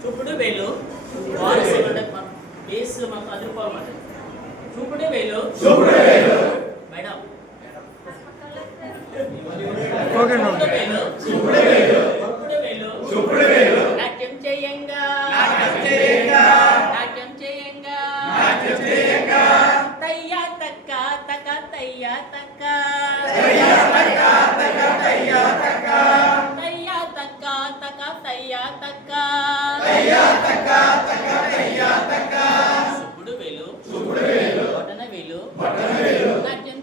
చూపుడు వేలు voice base మాకు అదురుకోవాలి. చూపుడు వేలు మేడం చూపుడు వేలు నాట్యం చేయంగా తయ్యా తక్క తక తయ్యా తక్క తయ్యా తక్క తక తయ్యా తక్క చూపుడు వేలు బొటన వేలు నాట్యం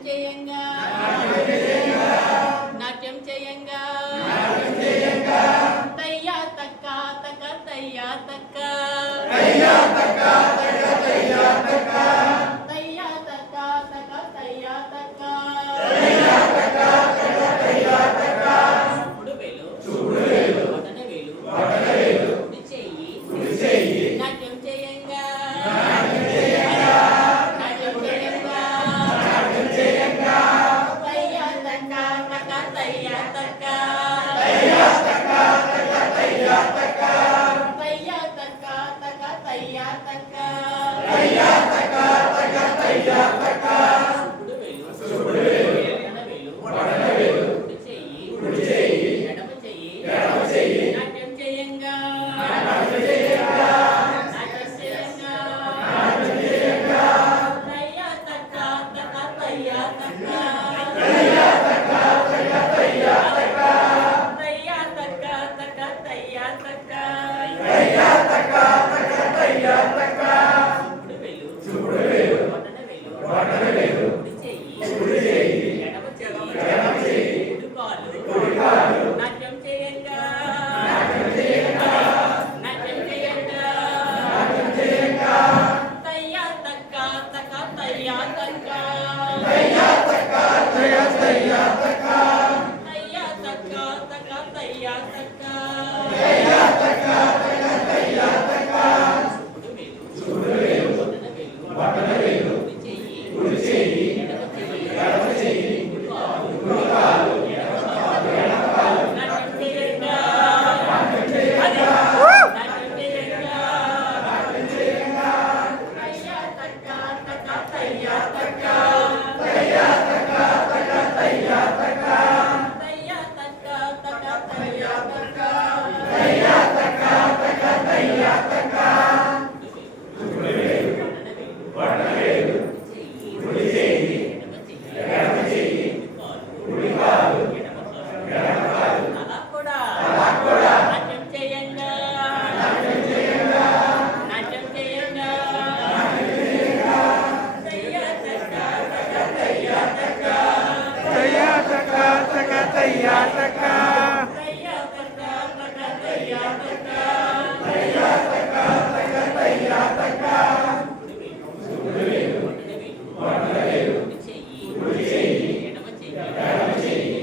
చేయంగా తయ్యా తక్క తక తయ్యా తక్క తయ్యా తక్క తక తయ్యా తక్క చూపుడు వేలు బొటన వేలు కుడి చెయ్యి నాట్యం చేయంగా తయ్యా తక్క తక తయ్యా తక్క తయ్యా తక్క తక తయ్యా తక్క చూపుడు వేలు బొటన వేలు కుడి చెయ్యి ఎడమ చెయ్యి నాట్యం చేయంగా తయ్యా తక్క తక తయ్యా తక్క తయ్యా తక్క తక తయ్యా తక్క చూపుడు వేలు బొటన వేలు కుడి చెయ్యి ఎడమ చెయ్యి కుడి కాలు నాట్యం చేయంగా తయ్యా తక్క తక తయ్యా తక్క తయ్యా తక్క తక తయ్యా తక్క చూపుడు వేలు బొటన వేలు కుడి చెయ్యి ఎడమ చెయ్యి కుడి కాలు నాట్యం చేయంగా తయ్యా తక్క తక తయ్యా తక్క తయ్యా తక్క తక తయ్యా తక్క బొటన వేలు కుడి చెయ్యి ఎడమ చెయ్యి కుడి కాలు అలా కూడా నాట్యం చేయంగా తయ్యా తక్క తక తయ్యా తక్క తయ్యా తక్క తక తయ్యా తక్క చూపుడు వేలు బొటన వేలు కుడి చెయ్యి ఎడమ చెయ్యి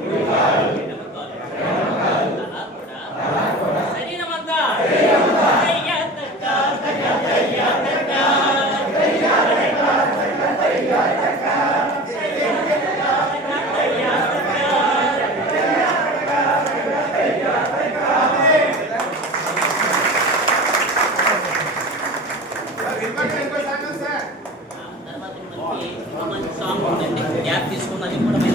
కుడి కాలు అలా కూడా శరీరమంతా తయ్యా తక్క తక తయ్యా తక్క తర్వాత మంచి సాంగ్ ఉందండి గ్యాప్ తీసుకున్నది కూడా మంచి